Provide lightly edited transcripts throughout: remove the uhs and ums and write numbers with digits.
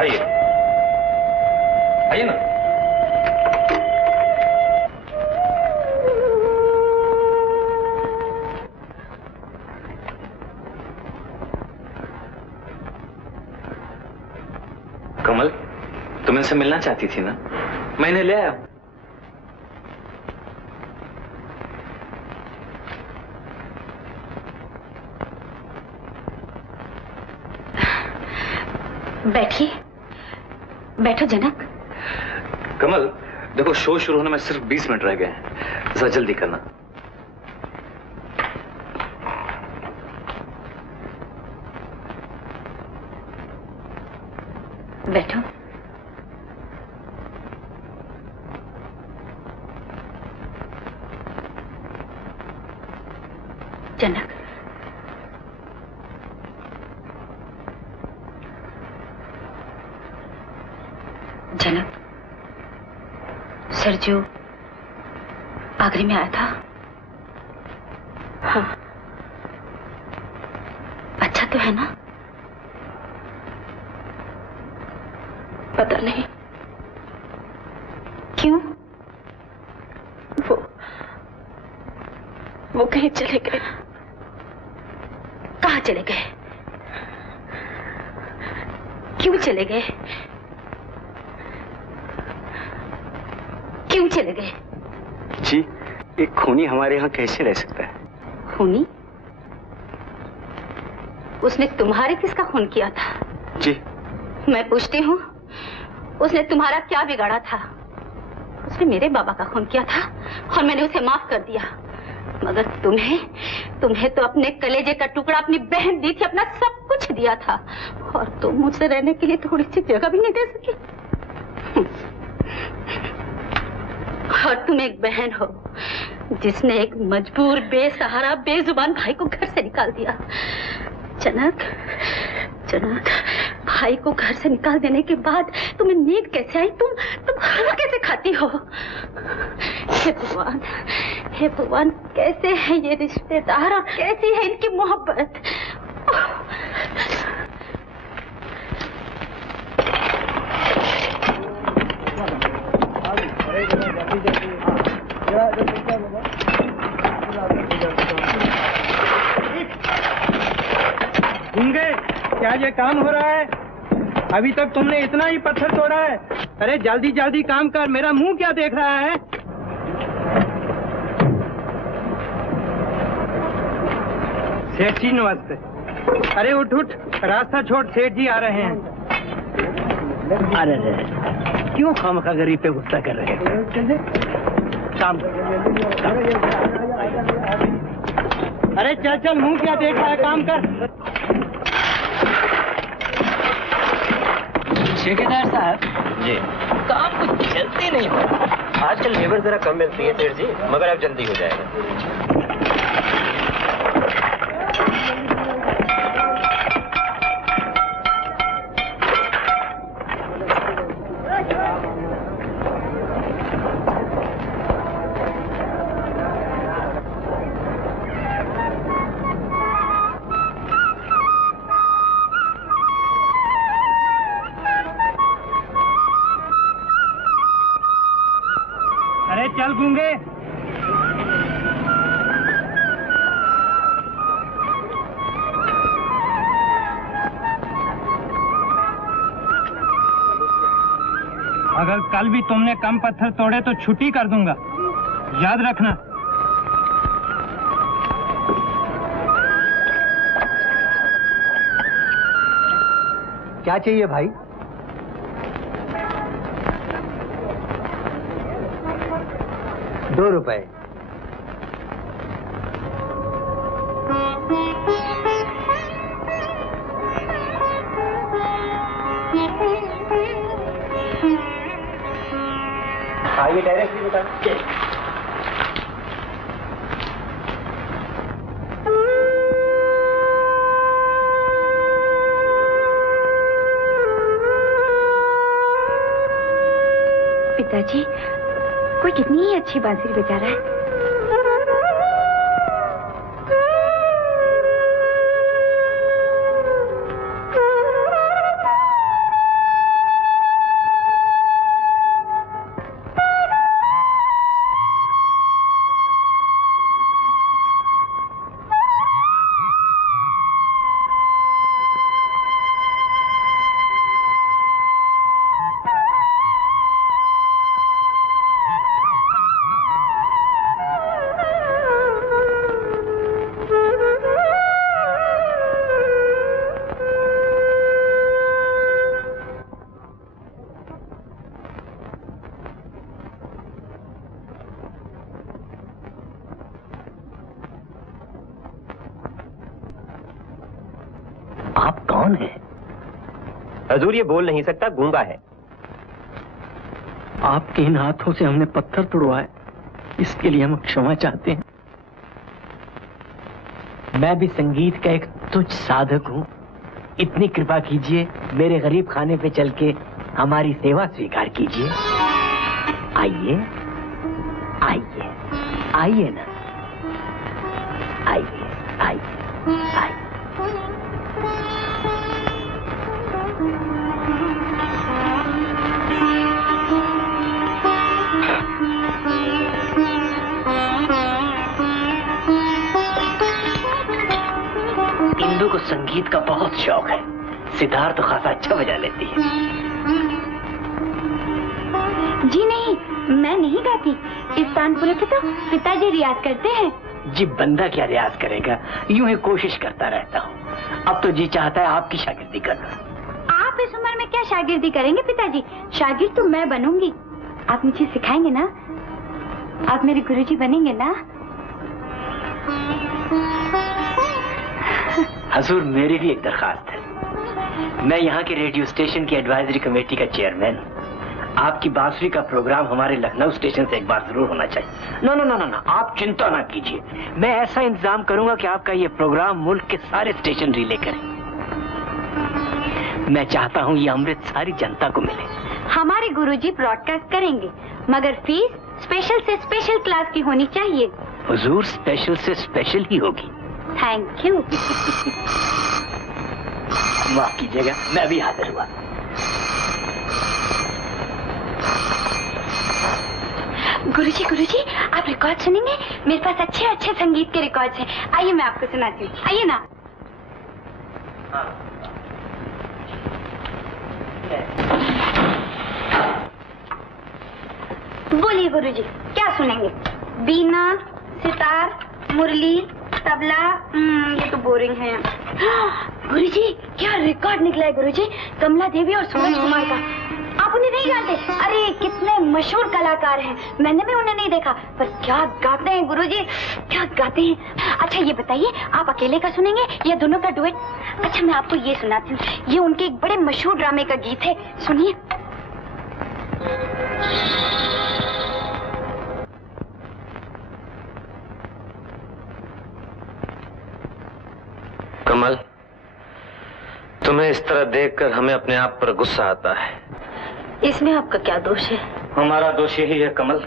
आइए आइए ना। कमल, तुम इनसे मिलना चाहती थी ना, मैंने ले आया। बैठिए, बैठो जनक। कमल देखो, शो शुरू होने में सिर्फ 20 मिनट रह गए हैं, जरा जल्दी करना। बैठो। जनक, जनक, सरजू आगरे में आया था। हाँ, अच्छा तो है ना? पता नहीं क्यों वो कहीं चले गए। कहाँ चले गए? क्यों चले गए? क्यों चले गए? जी, एक खूनी हमारे यहाँ कैसे रह सकता है? खूनी? उसने तुम्हारे किसका खून किया था? जी, मैं पूछती हूँ, उसने तुम्हारा क्या बिगाड़ा था? उसने मेरे बाबा का खून किया था और मैंने उसे माफ कर दिया, मगर तुम्हें तो अपने कलेजे का टुकड़ा अपनी बहन दी थी, अपना सब कुछ दिया था, और तुम मुझसे रहने के लिए थोड़ी सी जगह भी नहीं दे सकी। और तुम एक बहन हो जिसने एक मजबूर, बेसहारा, बेजुबान भाई को घर से निकाल दिया। जनक, भाई को घर से निकाल देने के बाद तुम्हें नींद कैसे आई? तुम खाना कैसे खाती हो? हे भगवान, कैसे हैं ये रिश्तेदार और कैसी है इनकी मोहब्बत? गूंगे, क्या ये काम हो रहा है? अभी तक तुमने इतना ही पत्थर तोड़ा है। अरे जल्दी जल्दी काम कर, मेरा मुंह क्या देख रहा है? सेठ जी नमस्ते। अरे उठ उठ, रास्ता छोड़, सेठ जी आ रहे हैं। अरे क्यों खामखा गरीब पे गुस्सा कर रहे हैं? काम अरे चल चल, मुंह क्या देख रहा है, काम कर। ठेकेदार साहब जी, काम कुछ जल्दी नहीं हो रहा। आजकल लेबर जरा कम मिलती है सेठ जी, मगर अब जल्दी हो जाएगा। चल गूंगे। अगर कल भी तुमने कम पत्थर तोड़े तो छुट्टी कर दूंगा, याद रखना। क्या चाहिए भाई? ₹2। आइए डायरेक्टली बता। पिताजी, कोई कितनी ही अच्छी बांसुरी बजा रहा है। आप कौन हैं? हजूर ये बोल नहीं सकता, गूंगा है। आपके इन हाथों से हमने पत्थर तोड़वाए, इसके लिए हम क्षमा चाहते हैं। मैं भी संगीत का एक तुच्छ साधक हूँ। इतनी कृपा कीजिए, मेरे गरीब खाने पे चल के हमारी सेवा स्वीकार कीजिए। आइए आइए आइए ना, आइए आइए आइए। इंदु को संगीत का बहुत शौक है, सितार तो खासा अच्छा बजा लेती है। जी नहीं, मैं नहीं गाती। इस तानपुरे पे तो पिताजी रियाज करते हैं। जी बंदा क्या रियाज करेगा, यूं ही कोशिश करता रहता हूँ। अब तो जी चाहता है आपकी शागिर्दी कर लूं। आप इस उम्र में क्या शागिर्दी करेंगे पिताजी? शागिर्द तो मैं बनूंगी। आप मुझे सिखाएंगे ना? आप मेरे गुरुजी बनेंगे ना? हजूर, मेरी भी एक दरखास्त है। मैं यहाँ के रेडियो स्टेशन की एडवाइजरी कमेटी का चेयरमैन हूँ। आपकी बांसुरी का प्रोग्राम हमारे लखनऊ स्टेशन से एक बार जरूर होना चाहिए। No no no no no, आप चिंता ना कीजिए, मैं ऐसा इंतजाम करूंगा कि आपका ये प्रोग्राम मुल्क के सारे स्टेशन रिले करें। मैं चाहता हूँ ये अमृत सारी जनता को मिले। हमारे गुरुजी ब्रॉडकास्ट करेंगे, मगर फीस स्पेशल से स्पेशल क्लास की होनी चाहिए। हुजूर, स्पेशल से स्पेशल ही होगी। Thank you. माफ कीजिएगा, मैं भी हाजिर हुआ। गुरुजी गुरुजी, आप रिकॉर्ड सुनेंगे? मेरे पास अच्छे अच्छे संगीत के रिकॉर्ड्स हैं। आइए मैं आपको सुनाती हूँ, आइए ना। बोलिए गुरुजी, क्या सुनेंगे? बीना, सितार, मुरली, तबला? ये तो बोरिंग है। गुरुजी, क्या रिकॉर्ड निकला है गुरुजी, कमला देवी और सूरज कुमार का। आप उन्हें नहीं जानते? अरे कितने मशहूर कलाकार हैं, मैंने भी उन्हें नहीं देखा, पर क्या गाते हैं गुरुजी, क्या गाते हैं। अच्छा ये बताइए, आप अकेले का सुनेंगे या दोनों का डुएट? अच्छा मैं आपको ये सुनाती हूँ, ये उनके एक बड़े मशहूर ड्रामे का गीत है, सुनिए। कमल, तुम्हें इस तरह देखकर हमें अपने आप पर गुस्सा आता है। इसमें आपका क्या दोष है? हमारा दोष यही है कमल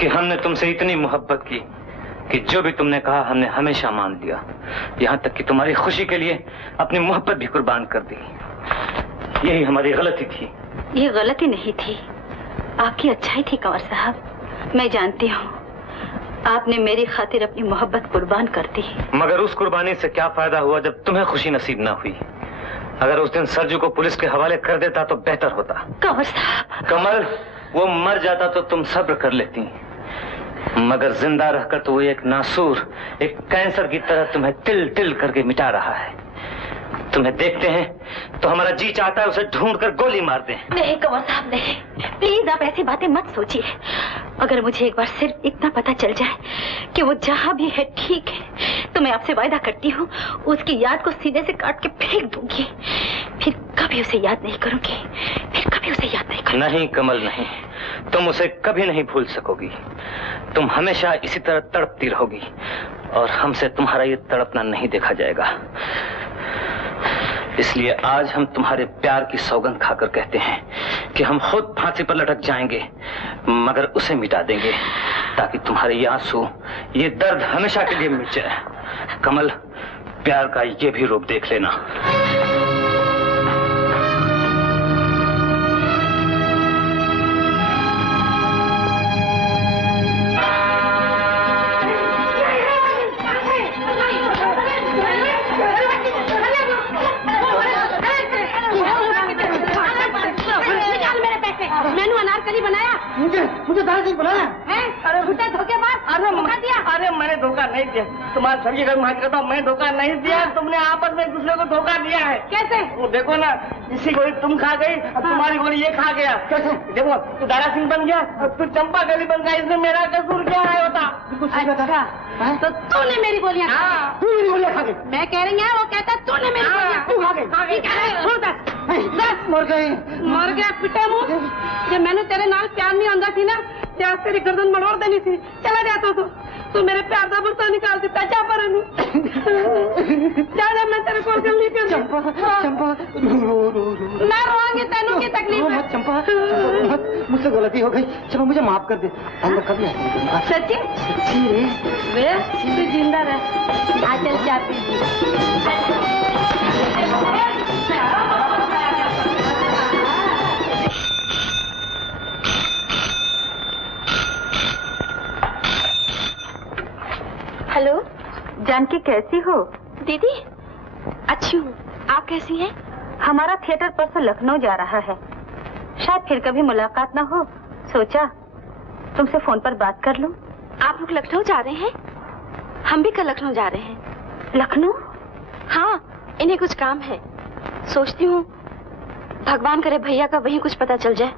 कि हमने तुमसे इतनी मोहब्बत की कि जो भी तुमने कहा हमने हमेशा मान लिया, यहाँ तक कि तुम्हारी खुशी के लिए अपनी मोहब्बत भी कुर्बान कर दी। यही हमारी गलती थी। ये गलती नहीं थी, आपकी अच्छाई थी कंवर साहब। मैं जानती हूँ आपने मेरी खातिर अपनी मोहब्बत कुर्बान कर दी, मगर उस कुर्बानी से क्या फायदा हुआ जब तुम्हें खुशी नसीब ना हुई। अगर उस दिन सरजू को पुलिस के हवाले कर देता तो बेहतर होता। कंवर साहब, कमल, वो मर जाता तो तुम सब्र कर लेती, मगर जिंदा रहकर तो वो एक नासूर, एक कैंसर की तरह तुम्हें तिल तिल करके मिटा रहा है। तुम्हें देखते हैं तो हमारा जी चाहता है उसे ढूंढकर गोली मार दें। नहीं कंवर साहब नहीं, प्लीज आप ऐसी बातें मत सोचिए। अगर मुझे एक बार सिर्फ इतना पता चल जाए कि वो जहाँ भी है ठीक है, तो मैं आपसे वायदा करती हूँ उसकी याद को सीने से काट के फेंक दूंगी। फिर कभी उसे याद नहीं करूंगी, फिर कभी उसे याद नहीं करूंगी। नहीं कमल नहीं, तुम उसे कभी नहीं भूल सकोगी। तुम हमेशा इसी तरह तड़पती रहोगी और हमसे तुम्हारा ये तड़पना नहीं देखा जाएगा। इसलिए आज हम तुम्हारे प्यार की सौगंध खाकर कहते हैं कि हम खुद फांसी पर लटक जाएंगे, मगर उसे मिटा देंगे ताकि तुम्हारे ये आंसू, ये दर्द हमेशा के लिए मिट जाए। कमल, प्यार का ये भी रूप देख लेना। मैंने अनारकली बनाया, मुझे दाल सिंह बुलाया। अरे भुट्टे धोखेबाज, धोखा दिया। अरे मैंने धोखा नहीं दिया, तुम्हारे सभी का मैं कहता हूँ, मैं धोखा नहीं दिया। तुमने आपस में एक दूसरे को धोखा दिया है। कैसे? वो देखो ना, इसी गोली तुम खा गई और तुम्हारी गोली ये खा गया। कैसे? देखो, तू दारा सिंह बन गया और तू चंपा गली बन गया, इसमें मेरा कसूर क्या है होता? अच्छा, तो तूने मेरी गोलियां खा गई। तू मेरी गोलियां खा गई। मैं कह रही हूँ, वो कहता तूने मेरी गोलियां। मर गए मर गया पिटे मुंह। जब मैंने तेरे नाल प्यार नहीं आंदा थी ना, ते तेरी गर्दन मड़ोड़ देनी थी। चला जाता तू मेरे प्यार का बुरसा निकाल देता। जा पर जा, मैं तेरे को गल नहीं कर। चंपा चंपा मैं रोंगी, तेनू की तकलीफ है? चंपा मुझसे गलती हो गई, चलो मुझे माफ कर दे। अंदर कभी ऐसा सच्ची वे तू जिंदा रह। आ चल चाय पी। हेलो जानकी, कैसी हो? दीदी अच्छी हूँ, आप कैसी हैं? हमारा थिएटर परसों लखनऊ जा रहा है, शायद फिर कभी मुलाकात ना हो, सोचा तुमसे फोन पर बात कर लूं। आप लोग लखनऊ जा रहे हैं? हम भी कल लखनऊ जा रहे हैं। लखनऊ? हाँ, इन्हें कुछ काम है। सोचती हूँ भगवान करे भैया का वहीं कुछ पता चल जाए।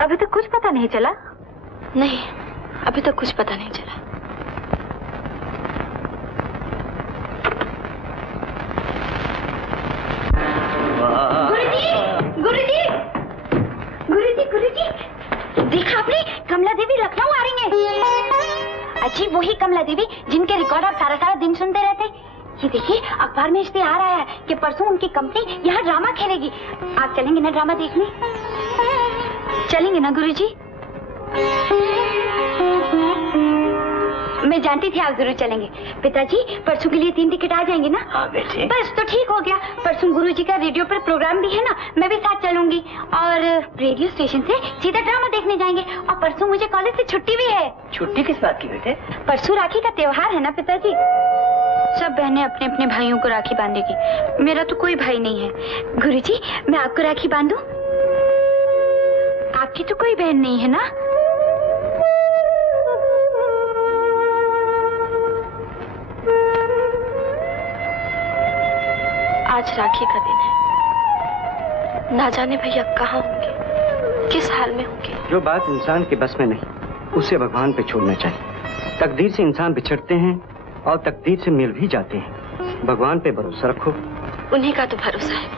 अभी तक कुछ पता नहीं चला? नहीं, अभी तक कुछ पता नहीं चला। गुरुजी, देखा आपने, कमला देवी लखनऊ आ रही है। अच्छी वही कमला देवी जिनके रिकॉर्ड आप सारा सारा दिन सुनते रहते। ये देखिए अखबार में इश्तेहार आया है कि परसों उनकी कंपनी यहाँ ड्रामा खेलेगी। आप चलेंगे ना ड्रामा देखने? चलेंगे ना गुरुजी? मैं जानती थी आप जरूर चलेंगे। पिताजी, परसों के लिए 3 टिकट आ जाएंगे ना? हाँ बेटे। बस तो ठीक हो गया। परसों गुरुजी का रेडियो पर प्रोग्राम भी है ना, मैं भी साथ चलूंगी। और रेडियो स्टेशन से सीधा ड्रामा देखने जाएंगे। और परसों मुझे कॉलेज से छुट्टी भी है। छुट्टी किस बात की बेटे? परसों राखी का त्योहार है ना पिताजी। सब बहनें अपने अपने भाइयों को राखी बांधेगी, मेरा तो कोई भाई नहीं है। गुरुजी, मैं आपको राखी बांधूं? आपकी तो कोई बहन नहीं है ना? आज राखी का दिन है, ना जाने भैया कहाँ होंगे, किस हाल में होंगे। जो बात इंसान के बस में नहीं, उसे भगवान पे छोड़ना चाहिए। तकदीर से इंसान बिछड़ते हैं और तकदीर से मिल भी जाते हैं। भगवान पे भरोसा रखो। उन्हीं का तो भरोसा है,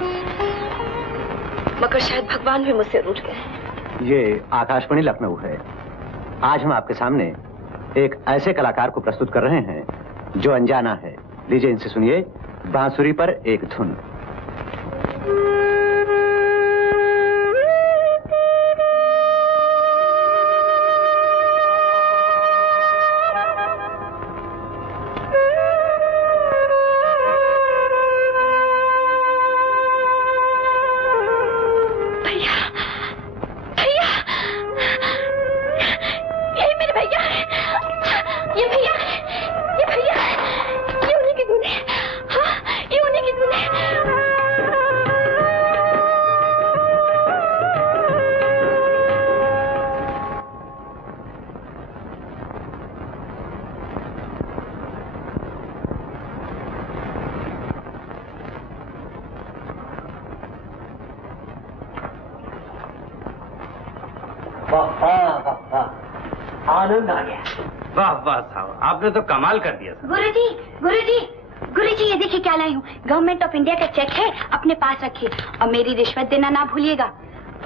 मगर शायद भगवान भी मुझसे रूठ गए। ये आकाशवाणी लखनऊ है। आज हम आपके सामने एक ऐसे कलाकार को प्रस्तुत कर रहे हैं जो अनजाना है। लीजिए इनसे सुनिए बांसुरी पर एक धुन। आनंद आ गया। वाह वाह साहब, आपने तो कमाल कर दिया। गुरुजी, गुरुजी, गुरुजी, ये देखिए क्या लाई हूँ। गवर्नमेंट ऑफ इंडिया का चेक है, अपने पास रखिए और मेरी रिश्वत देना ना भूलिएगा।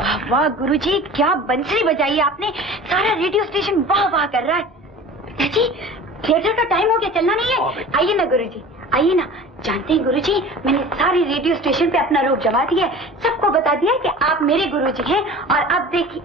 वाह वाह गुरुजी, क्या बंसरी बजाई आपने। सारा रेडियो स्टेशन वाह वाह कर रहा है। पिताजी, थिएटर का टाइम हो गया, चलना नहीं है? आइए ना गुरुजी, आइए ना। जानते हैं गुरुजी, मैंने सारे रेडियो स्टेशन पे अपना रूप जमा दिया है, सबको बता दिया कि आप मेरे गुरुजी हैं। और अब देखिए,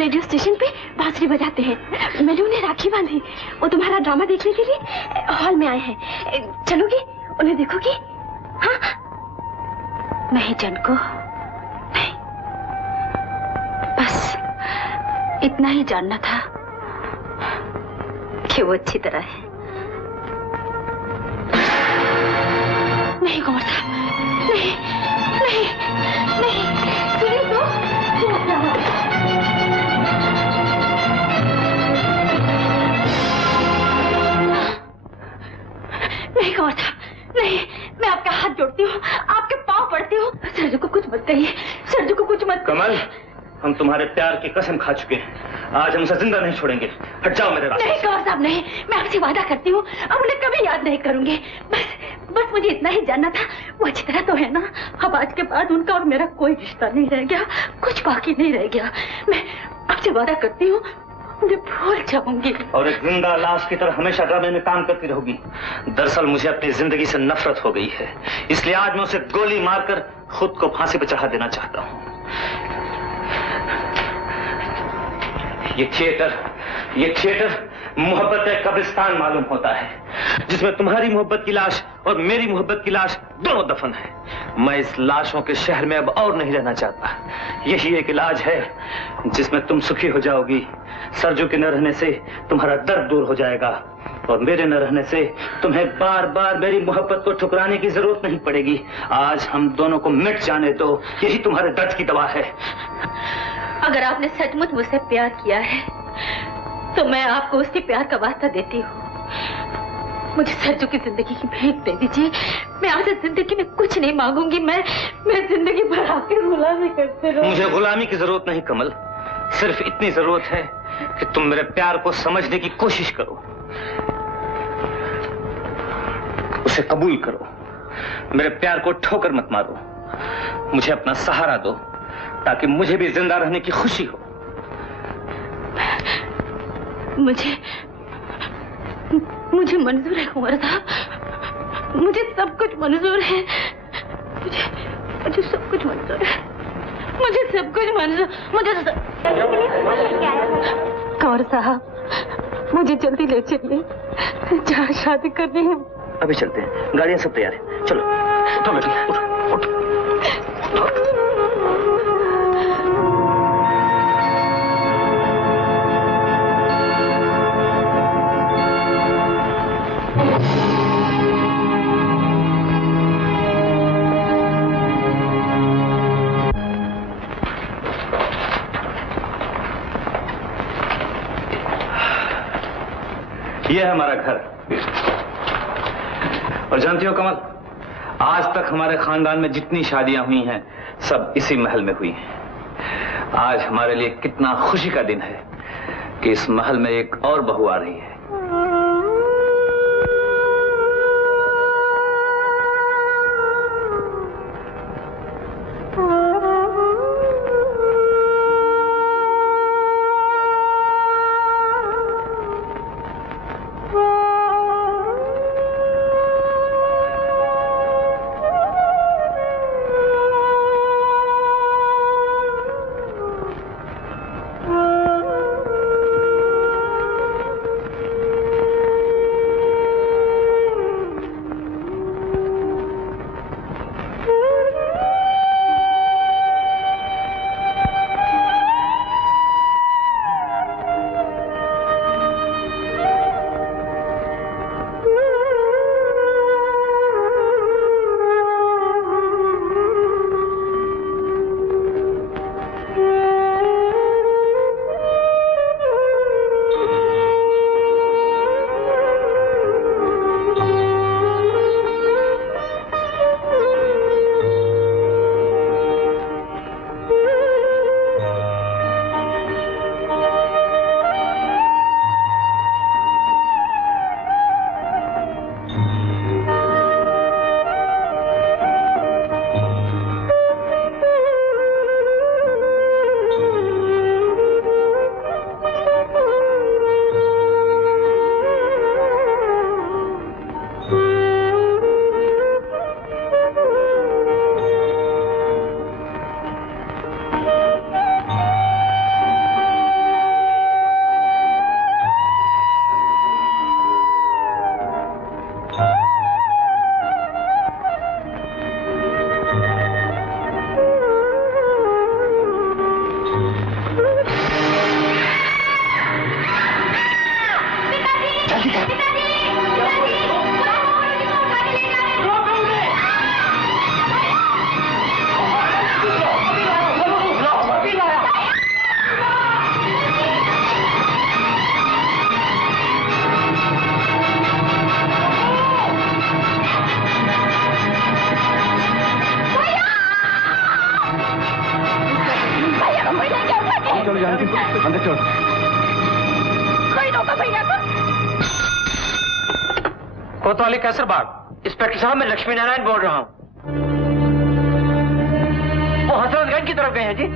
रेडियो स्टेशन पे बांसुरी बजाते हैं। मैंने उन्हें राखी बांधी। वो तुम्हारा ड्रामा देखने के लिए हॉल में आए हैं। चलोगी? उन्हें देखोगी? हाँ? नहीं जनको, नहीं। बस इतना ही जानना था कि वो अच्छी तरह है। नहीं कुंवर साहब, नहीं नहीं नहीं, सुनिए तो। नहीं कुंवर साहब, नहीं, मैं आपका हाथ जोड़ती हूँ, आपके पाँव पड़ती हूँ। सरजू को कुछ मत कहिए, सरजू को कुछ मत। कमल, हम तुम्हारे प्यार की कसम खा चुके हैं। आज हम उसे जिंदा नहीं छोड़ेंगे। हट जाओ मेरे रास्ते। नहीं कुंवर साहब, नहीं, मैं आपसे वादा करती हूँ, अब उन्हें कभी याद नहीं करूंगी। बस मुझे इतना ही जानना था, वो अच्छी तरह तो है ना? अब आज के बाद उनका और मेरा कोई रिश्ता नहीं रह गया, कुछ बाकी नहीं रह गया। मैं आपसे वादा करती हूँ, उन्हें भूल जाऊंगी। और एक जिंदा लाश की तरह हमेशा ड्रामे में काम करती रहोगी। दरअसल मुझे अपनी जिंदगी से नफरत हो गई है, इसलिए आज मैं उसे गोली मारकर खुद को फांसी पर चढ़ा देना चाहता हूँ। ये थिएटर मोहब्बत का कब्रिस्तान मालूम होता है, जिसमें तुम्हारी मोहब्बत की लाश और मेरी मोहब्बत की लाश दोनों दफन है। मैं इस लाशों के शहर में अब और नहीं रहना चाहता। यही एक इलाज है जिसमें तुम सुखी हो जाओगी। सरजू के न रहने से तुम्हारा दर्द दूर हो जाएगा, और मेरे न रहने से तुम्हें बार बार मेरी मोहब्बत को ठुकराने की जरूरत नहीं पड़ेगी। आज हम दोनों को मिट जाने दो, यही तुम्हारे दर्द की दवा है। अगर आपने सचमुच मुझसे प्यार किया है तो मैं आपको उसके प्यार का वास्ता देती हूँ। मुझे सरजू की जिंदगी की भीख दे दीजिए। मैं आपसे जिंदगी में कुछ नहीं मांगूंगी। मैं जिंदगी भर आपकी गुलामी करते रहूं। मुझे गुलामी की जरूरत नहीं कमल, सिर्फ इतनी जरूरत है कि तुम मेरे प्यार को समझने की कोशिश करो, उसे कबूल करो, मेरे प्यार को ठोकर मत मारो। मुझे अपना सहारा दो ताकि मुझे भी जिंदा रहने की खुशी हो। मुझे मंजूर है कुंवर साहब, मुझे सब कुछ मंजूर है। मुझे सब कुछ मंजूर है, मुझे सब कुछ मंजूर। कुंवर साहब, मुझे जल्दी ले चलिए, जहाँ शादी करनी है। अभी चलते हैं, गाड़ियां सब तैयार है। चलो उठो बेटी, उठो। यह है हमारा घर। और जानती हो कमल, आज तक हमारे खानदान में जितनी शादियां हुई हैं सब इसी महल में हुई हैं। आज हमारे लिए कितना खुशी का दिन है कि इस महल में एक और बहू आ रही है। कोतवाली कैसरबाग। इंस्पेक्टर साहब, मैं लक्ष्मी नारायण बोल रहा हूँ। वो हजरतगंज की तरफ गए हैं जी।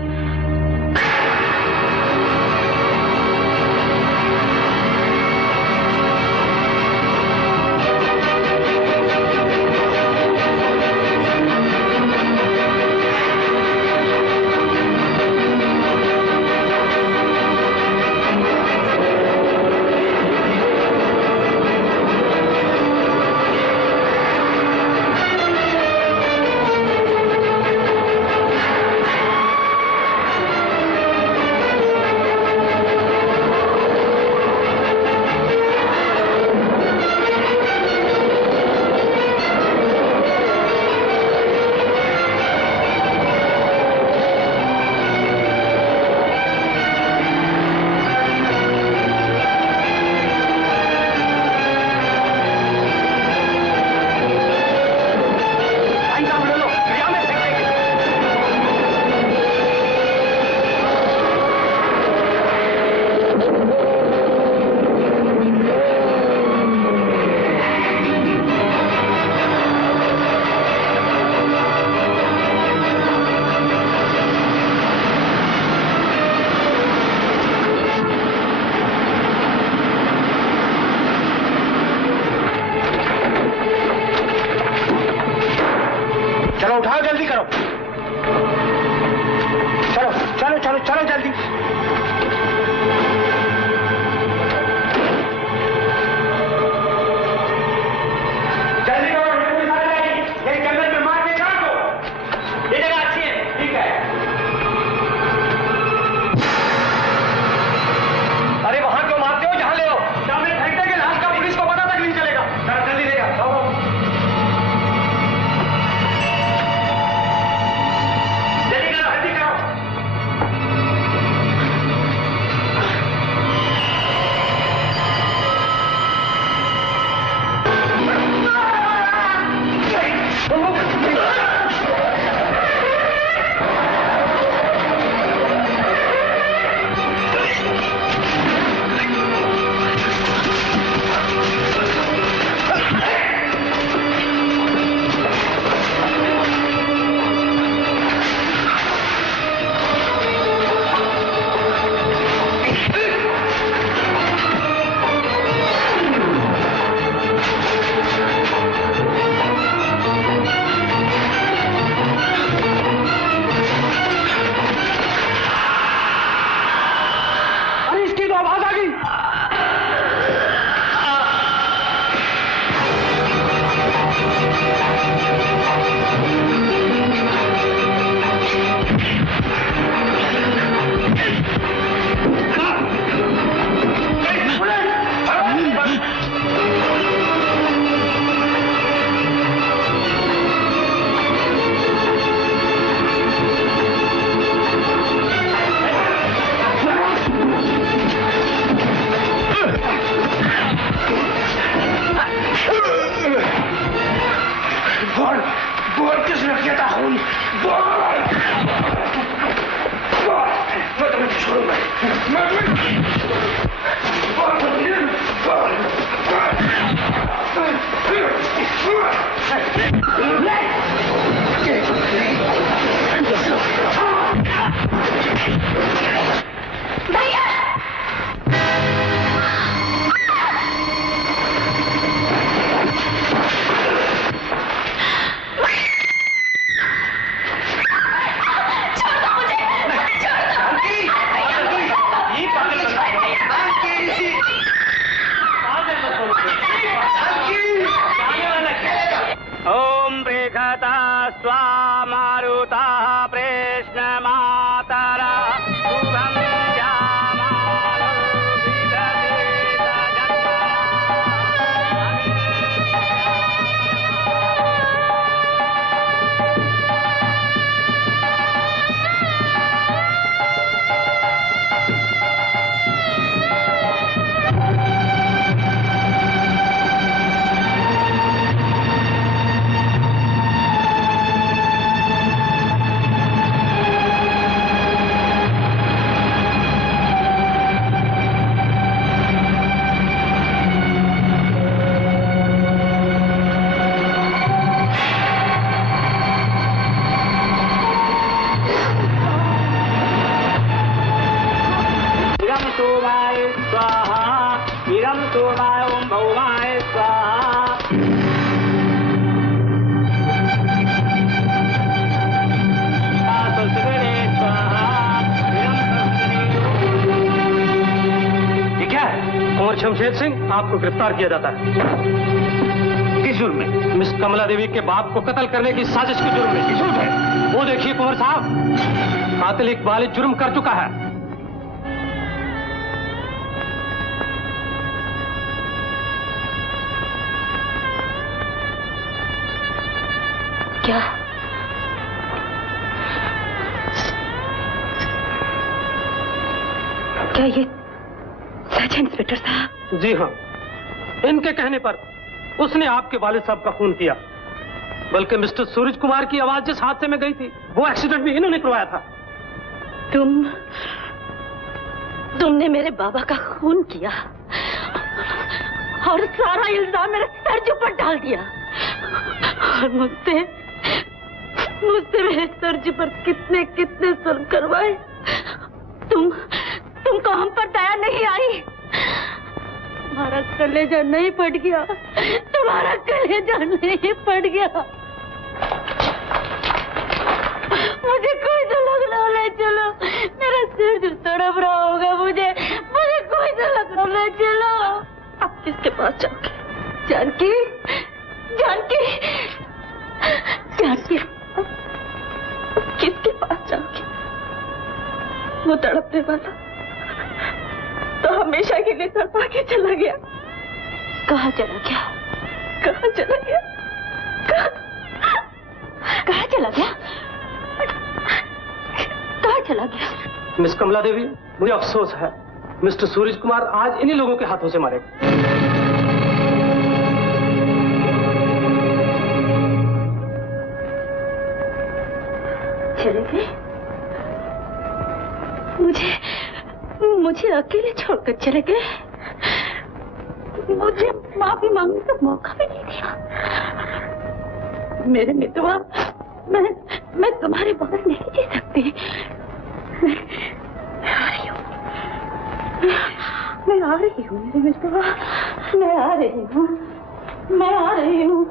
वीरम सोमाय ओम भौमाय स्वाहा। ये क्या है? कुंवर शमशेर सिंह, आपको गिरफ्तार किया जाता है। किस जुर्म में? मिस कमला देवी के बाप को कत्ल करने की साजिश के जुर्म में। झूठ है। वो देखिए कुंवर साहब, कातिल इकबाल जुर्म कर चुका है। क्या? क्या ये सच इंस्पेक्टर साहब? जी हाँ, इनके कहने पर उसने आपके वालिद साहब का खून किया। बल्कि मिस्टर सूरज कुमार की आवाज जिस हादसे में गई थी, वो एक्सीडेंट भी इन्होंने करवाया था। तुमने मेरे बाबा का खून किया और सारा इल्जाम मेरे सर पर डाल दिया। और मुझसे मेरे सर पर कितने जुल्म करवाए। तुमको हम पर दया नहीं आई। तुम्हारा कलेजा नहीं फट गया, तुम्हारा कलेजा नहीं फट गया। मुझे कोई तो लखनऊ ले चलो, मेरा सिर जो तड़प रहा होगा। मुझे कोई तो लखनऊ ले चलो। अब किसके पास जाओगे? जानकी, किसके पास जाओगे? वो तड़पने वाला तो हमेशा के लिए तड़पा के चला गया। कहाँ चला गया? कहाँ चला गया? मिस कमला देवी, मुझे अफसोस है, मिस्टर सूरज कुमार आज इन्हीं लोगों के हाथों से मारे। चले गए? मुझे अकेले छोड़कर चले गए। मुझे माफी मांगने का मौका भी नहीं दिया। मेरे मितवा, मैं तुम्हारे बगैर नहीं जी सकती। मैं आ रही हूँ मेरे मितवा, मैं आ रही हूँ।